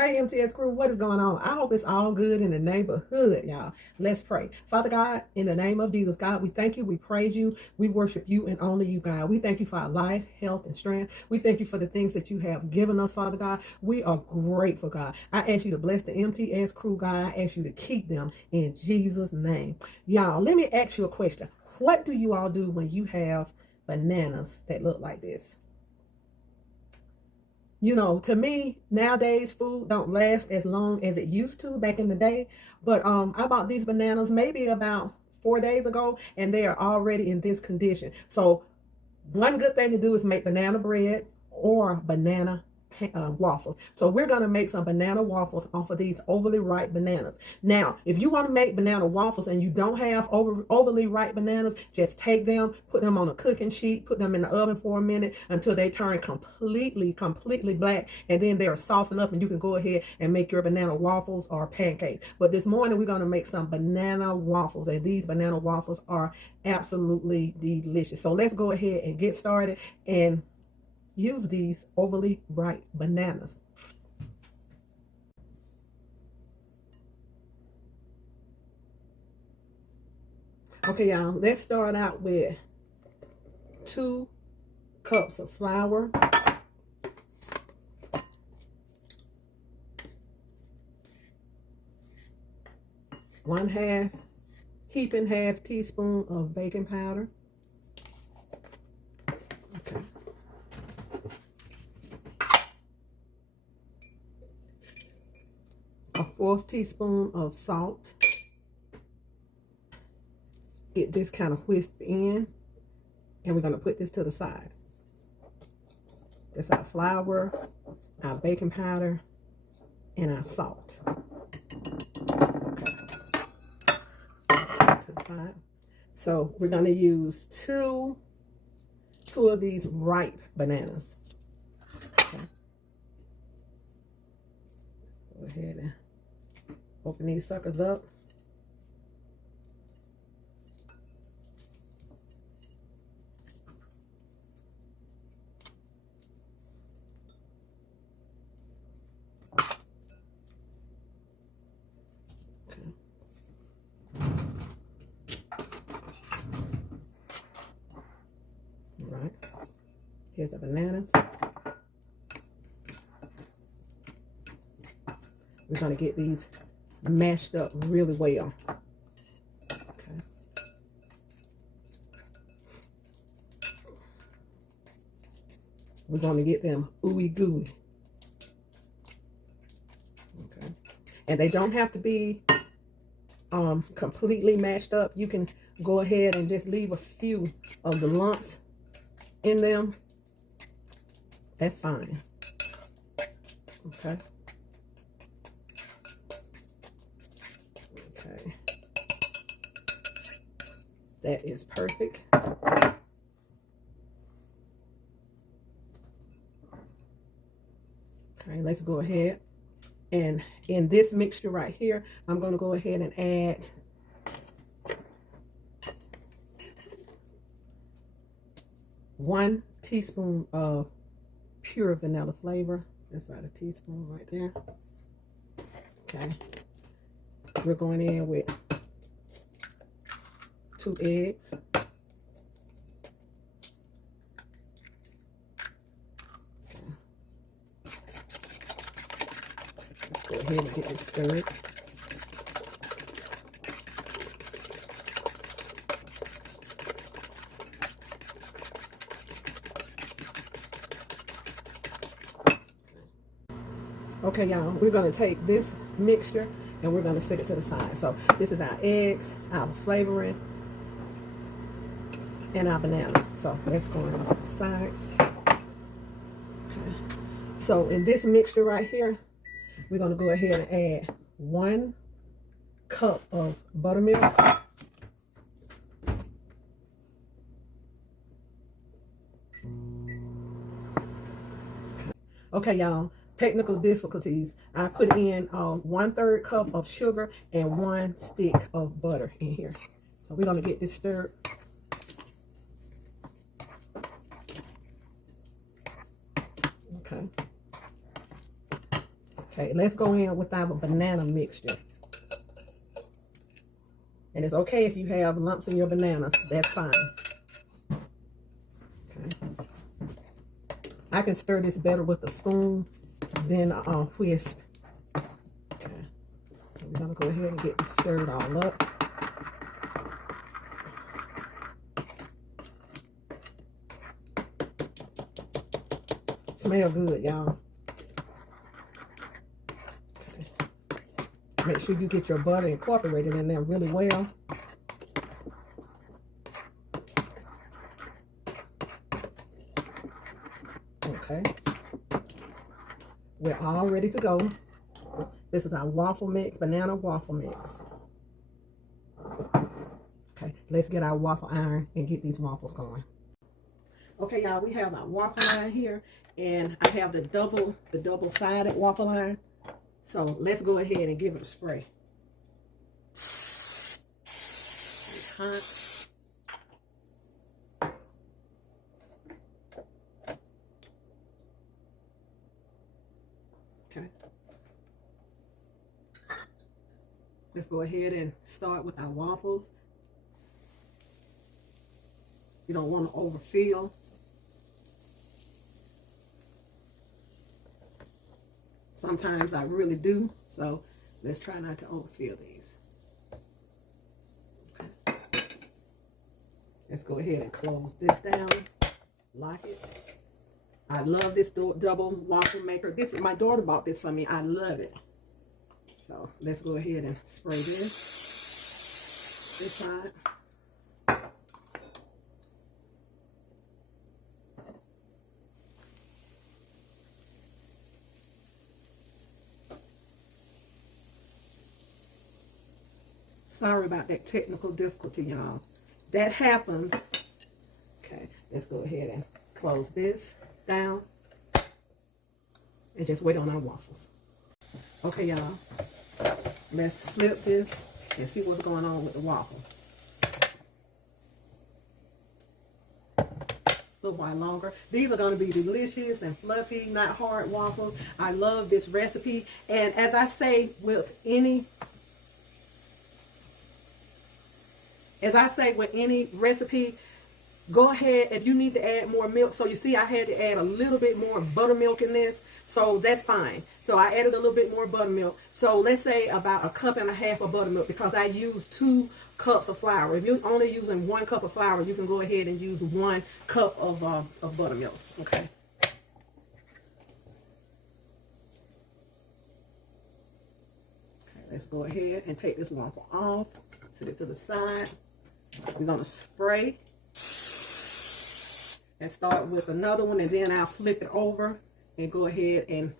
Hey, MTS crew, what is going on? I hope it's all good in the neighborhood, y'all. Let's pray. Father God, in the name of Jesus, God, we thank you, we praise you, we worship you and only you, God. We thank you for our life, health, and strength. We thank you for the things that you have given us, Father God. We are grateful, God. I ask you to bless the MTS crew, God. I ask you to keep them in Jesus' name. Y'all, let me ask you a question. What do you all do when you have bananas that look like this? You know, to me, nowadays food don't last as long as it used to back in the day. But I bought these bananas maybe about 4 days ago, and they are already in this condition. So one good thing to do is make banana bread or banana waffles. So we're going to make some banana waffles off of these overly ripe bananas. Now, if you want to make banana waffles and you don't have overly ripe bananas, just take them, put them on a cooking sheet, put them in the oven for a minute until they turn completely black, and then they're softened up and you can go ahead and make your banana waffles or pancakes. But this morning we're going to make some banana waffles, and these banana waffles are absolutely delicious. So let's go ahead and get started and use these overly ripe bananas. Okay, y'all, let's start out with 2 cups of flour, 1/2 heaping half teaspoon of baking powder. Okay. 1/4 teaspoon of salt. Get this kind of whisked in, and we're going to put this to the side. That's our flour, our baking powder, and our salt. Okay. To the side. So we're going to use two of these ripe bananas. Okay. Let's go ahead and open these suckers up. Here's the bananas. We're going to get these mashed up really well. Okay. We're going to get them ooey gooey. Okay. And they don't have to be completely mashed up. You can go ahead and just leave a few of the lumps in them. That's fine. Okay. Okay. That is perfect. Okay, let's go ahead. And in this mixture right here, I'm going to go ahead and add one teaspoon of pure vanilla flavor. That's about a teaspoon right there. Okay. We're going in with 2 eggs. Okay. Let's go ahead and get this stirred. Okay, y'all, we're going to take this mixture and we're going to set it to the side. So this is our eggs, our flavoring, and our banana. So let's go on to the side. Okay. So in this mixture right here, we're going to go ahead and add 1 cup of buttermilk. Okay, y'all. Technical difficulties. I put in 1/3 cup of sugar and 1 stick of butter in here. So we're going to get this stirred. Okay. Okay, let's go in with our banana mixture. And it's okay if you have lumps in your bananas. That's fine. Okay. I can stir this better with a spoon than a whisk. Okay. So we're going to go ahead and get this stirred all up. Smell good, y'all. Make sure you get your butter incorporated in there really well. Okay. We're all ready to go. This is our waffle mix, banana waffle mix. Okay, let's get our waffle iron and get these waffles going. Okay, y'all, we have our waffle iron here, and I have the double-sided waffle iron. So let's go ahead and give it a spray. It's hot. Okay. Let's go ahead and start with our waffles. You don't want to overfill. Sometimes I really do, so let's try not to overfill these. Okay. Let's go ahead and close this down, lock it. I love this double waffle maker. My daughter bought this for me. I love it. So let's go ahead and spray this side. Sorry about that technical difficulty, y'all. That happens. Okay, let's go ahead and close this down and just wait on our waffles. Okay, y'all. Let's flip this and see what's going on with the waffle. A little while longer. These are going to be delicious and fluffy, not hard waffles. I love this recipe. And as I say with any recipe, go ahead if you need to add more milk. So you see I had to add a little bit more buttermilk in this, so that's fine. So I added a little bit more buttermilk. So let's say about 1.5 cups of buttermilk, because I used 2 cups of flour. If you're only using 1 cup of flour, you can go ahead and use 1 cup of buttermilk. Okay. Okay, let's go ahead and take this waffle off. Set it to the side. We're going to spray and start with another one, and then I'll flip it over and go ahead and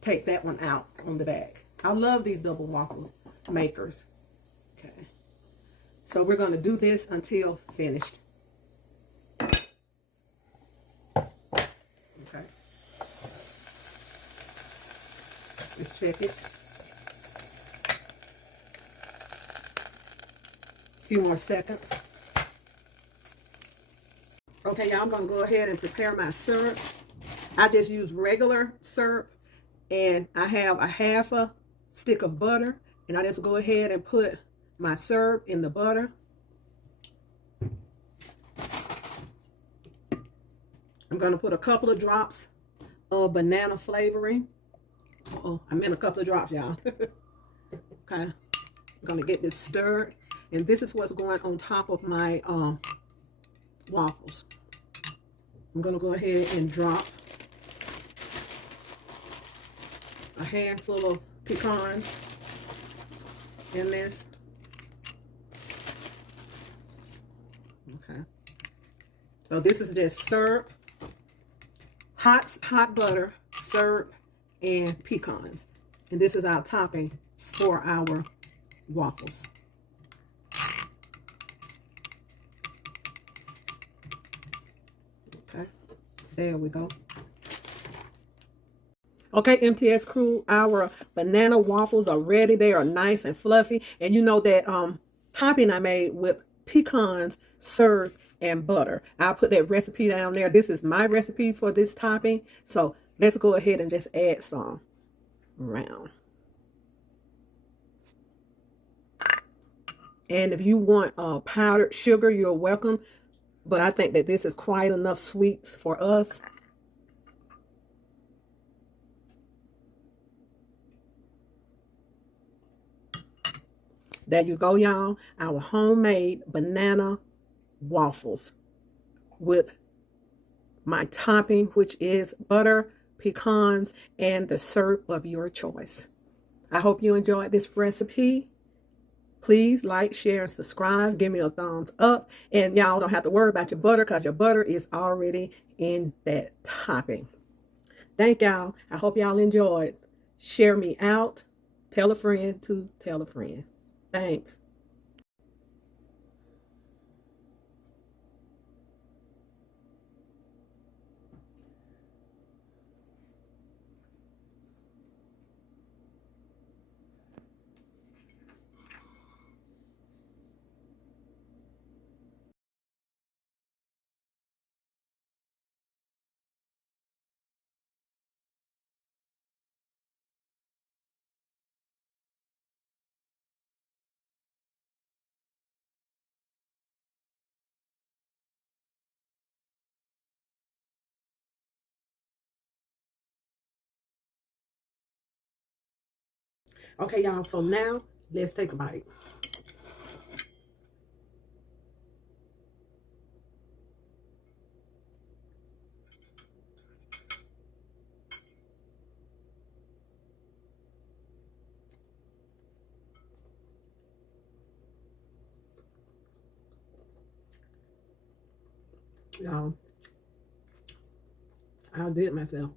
take that one out on the back. I love these double waffle makers. Okay. So we're going to do this until finished. Okay. Let's check it. Few more seconds. Okay, y'all, I'm going to go ahead and prepare my syrup. I just use regular syrup, and I have 1/2 stick of butter, and I just go ahead and put my syrup in the butter. I'm going to put a couple of drops of banana flavoring. Oh, I meant a couple of drops, y'all. Okay. I'm going to get this stirred. And this is what's going on top of my waffles. I'm going to go ahead and drop a handful of pecans in this. Okay. So this is just syrup, hot butter, syrup, and pecans. And this is our topping for our waffles. There we go. Okay, MTS crew, our banana waffles are ready. They are nice and fluffy. And you know that topping I made with pecans, syrup, and butter. I'll put that recipe down there. This is my recipe for this topping. So let's go ahead and just add some. around. And if you want powdered sugar, you're welcome. But I think that this is quite enough sweets for us. There you go, y'all. Our homemade banana waffles with my topping, which is butter, pecans, and the syrup of your choice. I hope you enjoyed this recipe. Please like, share, and subscribe. Give me a thumbs up. And y'all don't have to worry about your butter because your butter is already in that topping. Thank y'all. I hope y'all enjoyed. Share me out. Tell a friend to tell a friend. Thanks. Okay, y'all. So now let's take a bite. Y'all, I did myself.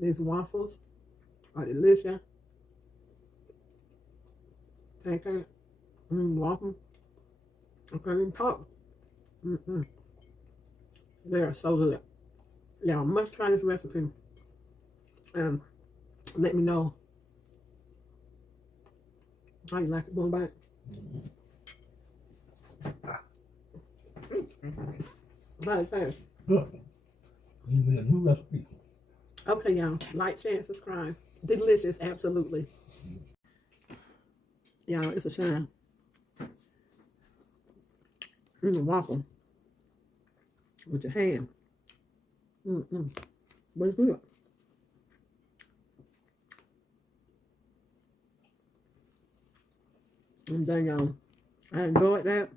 These waffles are delicious. Pancake, waffle. I can't even talk. They are so good. Y'all must try this recipe. And let me know how you like it. One bite. How it taste? Good. You made a new recipe. Okay, y'all. Like, share, and subscribe. Delicious, absolutely. Y'all, it's a shame. Waffle with your hand. But it's good. I'm done, y'all. I enjoyed that.